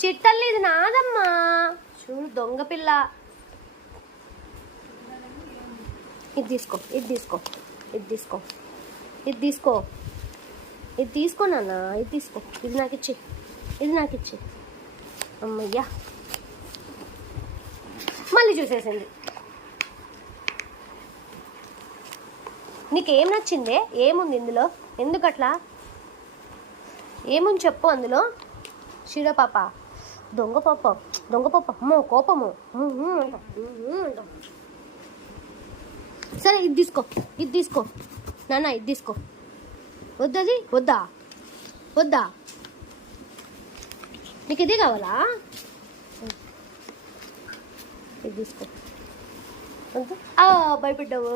చిట్టల్లి ఇది నాదమ్మా, చూడు దొంగ పిల్ల. ఇది తీసుకో, ఇది తీసుకో, ఇది తీసుకో, ఇది తీసుకో, ఇది తీసుకో నాన్న, ఇది తీసుకో. ఇది నాకు ఇచ్చి, ఇది నాకు ఇచ్చి. అమ్మయ్యా, మళ్ళీ చూసేసింది. నీకేం నచ్చిందే? ఏముంది ఇందులో? ఎందుకట్లా? ఏముంది చెప్పు అందులో. షీడ పాప, దొంగ పాప, దొంగ పాప. అమ్మో కోపము. సరే ఇది తీసుకో, ఇది తీసుకో నాన్న, ఇది తీసుకో. వద్దది, వద్దా వద్దా? నీకు ఇది కావాలా? ఇది తీసుకో. వద్దు, భయపడ్డావు.